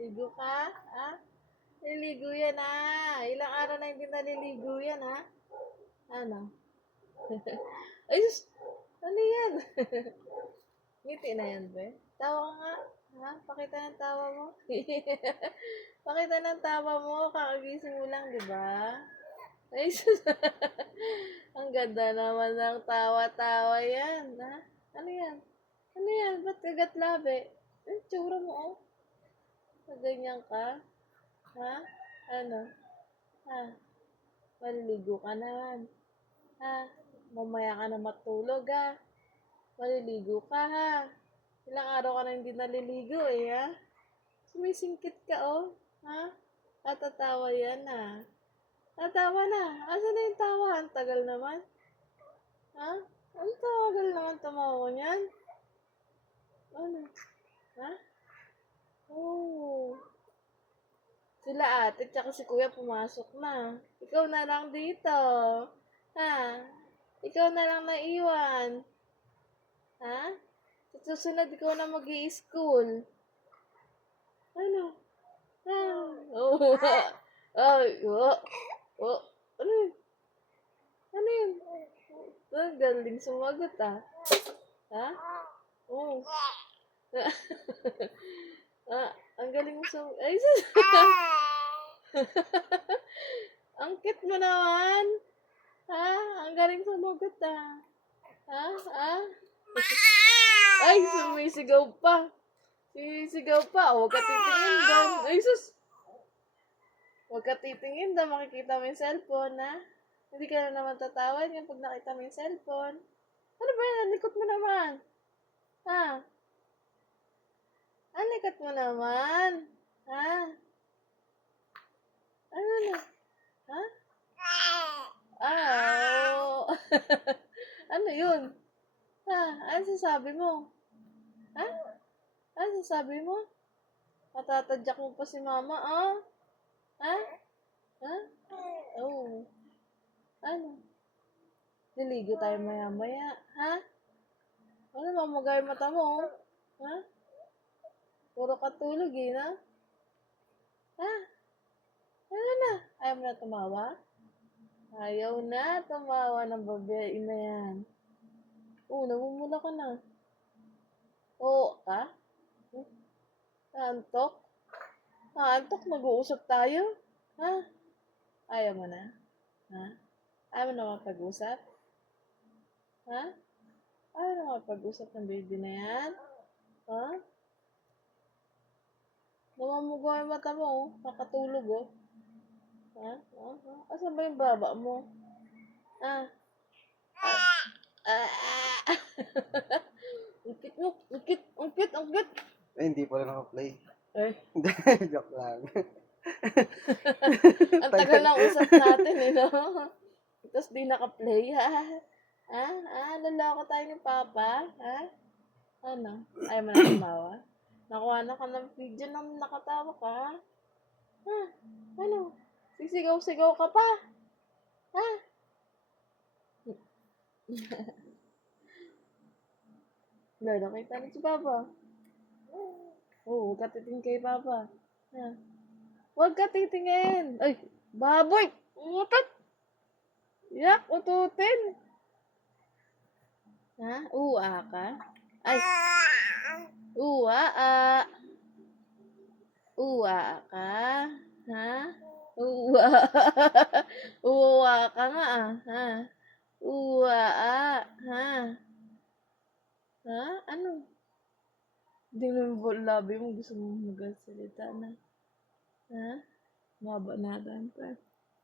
Ligo ka? Ha? Naliligo yan, Ilang araw na hindi naliligo yan, Ano? Ay, sus! Ano yan? Ngiti na yan, be. Tawa ka nga. Pakita ng tawa mo. Pakita ng tawa mo. Kakagising mo lang, di ba? Ay, sus! Ang ganda naman ng tawa-tawa yan, Ano yan? Ano yan? Ba't kagat labi? Ang tsura mo, Ganyan ka? Ha? Ano? Ha? Maliligo ka naman. Mamaya ka na matulog, Maliligo ka, Ilang araw ka na hindi naliligo, Sumisingkit ka, Tatawa yan, Tatawa na. Asan na yung tawa? Ang tagal naman. Ang tagal naman tumawa niyan. Ano? Oh. Sila ate tsaka si kuya pumasok na. Ikaw na lang dito. Ha? Ikaw na lang naiwan. Sa susunod ikaw na mag-i-school. Ano? Oh. Ay, Ano yun? Ano yun? Ang galing sumagot, Oh. Ang galing mo ay, sus! Ang cute mo naman. Ang galing sumagot, Ay, sumisigaw pa. Sumisigaw pa. Huwag ka titingin doon. Ay, sus! Huwag ka titingin doon. Makikita mo yung cellphone, Hindi ka na naman tatawan yung pag nakita mo yung cellphone. Ano ba yan? Likot mo naman. Ang likot mo naman. Ano na? Oh. Ano yun? Ano sasabi mo? Ano sasabi mo? Matatadyak mo pa si mama, Oh. Ano? Niligo tayo maya-maya, Ano, mamagay mata mo, Puro katulog, Ano na? Ayaw mo na tumawa? Ayaw na tumawa ng babae na yan. Namumula ka na. Oo ka? Antok? Antok? Mag-uusap tayo? Ayaw mo na? Ayaw mo na mapag-usap? Ayaw na mapag-usap ng baby na yan? Namumuga yung mata mo, Nakatulog, Asan ba yung baba mo? Ungkit mo, ungkit. Ay, hindi pala naka-play. Ay, Joke lang. ang tagal ng usap natin, no? Tapos di naka-play, Naloko tayo ni Papa, Ano? Ayaw mo na tumawa? Nakuha na ka ng video nang nakatawa ka, Ano? Sisigaw-sigaw ka pa, Nakita na si Papa. Oo, huwag ka titingin kay Papa. Huwag ka titingin. Ay, baboy! Utot! Yak, ututin. Uwa ka? Ay, uwa, Uwa ka? Uwa. Uwa ka nga, Uwa, Ano? Hindi mo labi mo. Gusto mo magsalita na. Maba na pa.